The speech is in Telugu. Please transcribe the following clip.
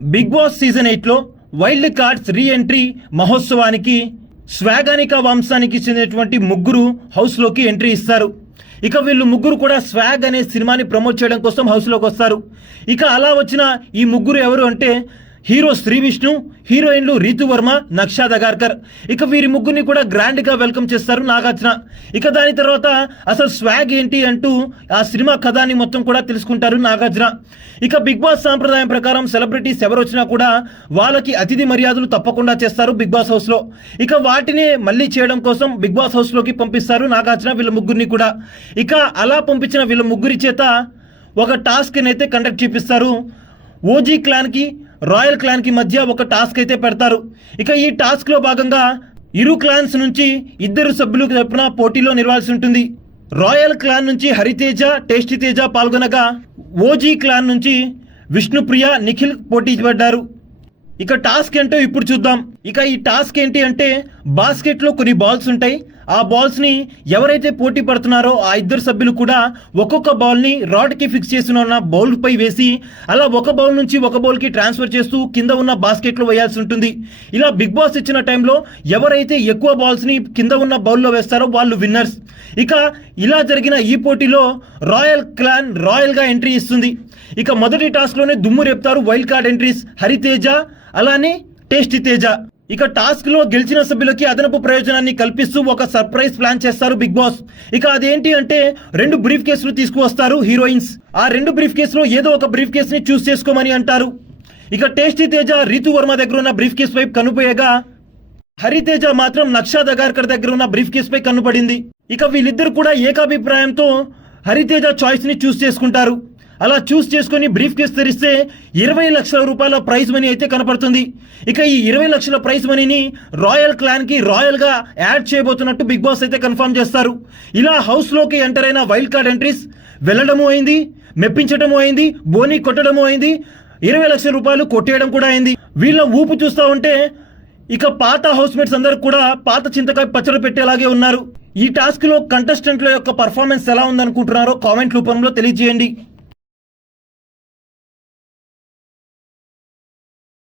బిగ్ బాస్ సీజన్ ఎయిట్లో వైల్డ్ కార్డ్స్ రీ ఎంట్రీ మహోత్సవానికి స్వాగానిక వంశానికి చెందినటువంటి ముగ్గురు హౌస్లోకి ఎంట్రీ ఇస్తారు. ఇక వీళ్ళు ముగ్గురు కూడా స్వాగ్ అనే సినిమాని ప్రమోట్ చేయడం కోసం హౌస్లోకి వస్తారు. ఇక అలా వచ్చిన ఈ ముగ్గురు ఎవరు అంటే హీరో శ్రీ విష్ణు హీరోయిన్లు రీతు వర్మ నక్షా దగార్కర్. ఇక వీరి ముగ్గురిని కూడా గ్రాండ్గా వెల్కమ్ చేస్తారు నాగార్జున. ఇక దాని తర్వాత అసలు స్వాగ్ ఏంటి అంటూ ఆ సినిమా కథాన్ని మొత్తం కూడా తెలుసుకుంటారు నాగార్జున. ఇక బిగ్ బాస్ సాంప్రదాయం ప్రకారం సెలబ్రిటీస్ ఎవరు వచ్చినా కూడా వాళ్ళకి అతిథి మర్యాదలు తప్పకుండా చేస్తారు బిగ్ బాస్ హౌస్లో. ఇక వాటిని మళ్ళీ చేయడం కోసం బిగ్ బాస్ హౌస్లోకి పంపిస్తారు నాగార్జున వీళ్ళ ముగ్గురిని కూడా. ఇక అలా పంపించిన వీళ్ళ ముగ్గురి చేత ఒక టాస్క్ అయితే కండక్ట్ చేపిస్తారు. ఓజీ క్లాన్కి రాయల్ క్లాన్కి మధ్య ఒక టాస్క్ అయితే పెడతారు. ఇక ఈ టాస్క్లో భాగంగా ఇరు క్లాన్స్ నుంచి ఇద్దరు సభ్యులు తరపున పోటీలో నిలవాల్సి ఉంటుంది. రాయల్ క్లాన్ నుంచి హరితేజ టేస్టీ తేజ పాల్గొనగా ఓజీ క్లాన్ నుంచి విష్ణుప్రియ నిఖిల్ పోటీ పడ్డారు. ఇక టాస్క్ ఏంటో ఇప్పుడు చూద్దాం. ఇక ఈ టాస్క్ ఏంటి అంటే బాస్కెట్లో కొన్ని బాల్స్ ఉంటాయి. ఆ బాల్స్ని ఎవరైతే పోటీ పడుతున్నారో ఆ ఇద్దరు సభ్యులు కూడా ఒక్కొక్క బాల్ని రాడ్కి ఫిక్స్ చేసిన ఉన్న బౌల్పై వేసి అలా ఒక బౌల్ నుంచి ఒక బౌల్కి ట్రాన్స్ఫర్ చేస్తూ కింద ఉన్న బాస్కెట్లో వేయాల్సి ఉంటుంది. ఇలా బిగ్ బాస్ ఇచ్చిన టైంలో ఎవరైతే ఎక్కువ బాల్స్ని కింద ఉన్న బౌల్లో వేస్తారో వాళ్ళు విన్నర్స్. ఇక ఇలా జరిగిన ఈ పోటీలో రాయల్ క్లాన్ రాయల్గా ఎంట్రీ ఇస్తుంది. ఇక మొదటి టాస్క్లోనే దుమ్ము రేపుతారు వైల్డ్ కార్డ్ ఎంట్రీస్ హరితేజ అలానే టేస్టీ తేజ. ఇక టాస్క్లో గెలిచిన సభ్యులకి అదనపు ప్రయోజనాన్ని కల్పిస్తూ ఒక సర్ప్రైజ్ ప్లాన్ చేస్తారు బిగ్ బాస్. ఇక అదేంటి అంటే రెండు బ్రీఫ్ కేసులు తీసుకువస్తారు హీరోయిన్స్. ఆ రెండు బ్రీఫ్ కేసులో ఏదో ఒక బ్రీఫ్ కేసుని చూస్ చేసుకోమని అంటారు. ఇక టేస్టీ తేజ రీతు వర్మ దగ్గర ఉన్న బ్రీఫ్ కేసు వైపు కనుపోయగా హరితేజ మాత్రం నక్షా దగార్కర్ దగ్గర ఉన్న బ్రీఫ్ కేస్ పై కన్నుపడింది ఇక వీళ్ళిద్దరు కూడా ఏకాభిప్రాయంతో హరితేజ చాయిస్ని చూస్ చేసుకుంటారు. అలా చూస్ చేసుకొని బ్రీఫ్ కేస్ తెరిస్తే ఇరవై లక్షల రూపాయల ప్రైజ్ మనీ అయితే కనపడుతుంది. ఇక ఈ ఇరవై లక్షల ప్రైజ్ మనీని రాయల్ క్లాన్కి రాయల్గా యాడ్ చేయబోతున్నట్టు బిగ్ బాస్ అయితే కన్ఫర్మ్ చేస్తారు. ఇలా హౌస్లోకి ఎంటర్ అయిన వైల్డ్ కార్డ్ ఎంట్రీస్ వెళ్ళడము అయింది మెప్పించడము అయింది బోని కొట్టడము అయింది ఇరవై లక్షల రూపాయలు కొట్టేయడం కూడా అయింది. వీళ్ళ ఊపు చూస్తా ఉంటే ఇక పాత హౌస్ మేట్స్ అందరు కూడా పాత చింతకాయ పచ్చడి పెట్టేలాగే ఉన్నారు. ఈ టాస్క్లో కంటెస్టెంట్ల యొక్క పర్ఫార్మెన్స్ ఎలా ఉందనుకుంటున్నారో కామెంట్ రూపంలో తెలియజేయండి.